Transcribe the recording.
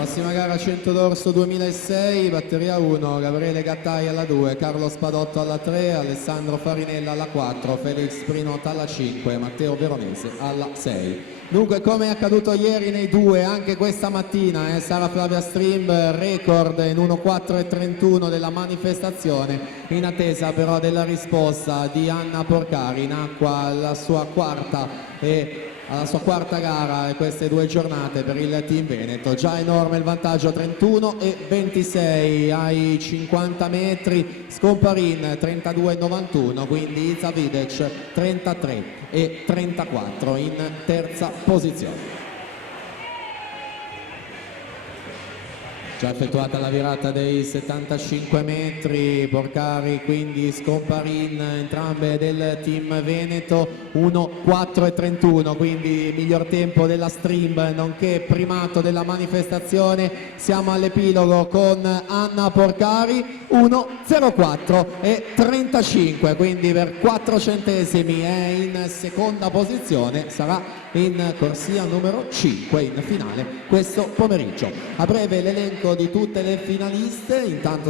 Prossima gara 100 d'Orso 2006, batteria 1, Gabriele Gattai alla 2, Carlo Spadotto alla 3, Alessandro Farinella alla 4, Felix Prinota alla 5, Matteo Veronese alla 6. Dunque, come è accaduto ieri nei due, anche questa mattina Sara Flavia Stream record in 1:4:31 della manifestazione, in attesa però della risposta di Anna Porcari in acqua alla sua quarta gara e queste due giornate per il team Veneto. Già enorme il vantaggio, 31:26 ai 50 metri, Scomparin 32:91, quindi Iza Videc 33:34 in terza posizione. Già effettuata la virata dei 75 metri, Porcari quindi Scomparin, entrambe del team Veneto, 1:4:31, quindi miglior tempo della Stream nonché primato della manifestazione. Siamo all'epilogo con Anna Porcari, 1:04:35, quindi per 4 centesimi è in seconda posizione, sarà in corsia numero 5 in finale questo pomeriggio. A breve l'elenco di tutte le finaliste, intanto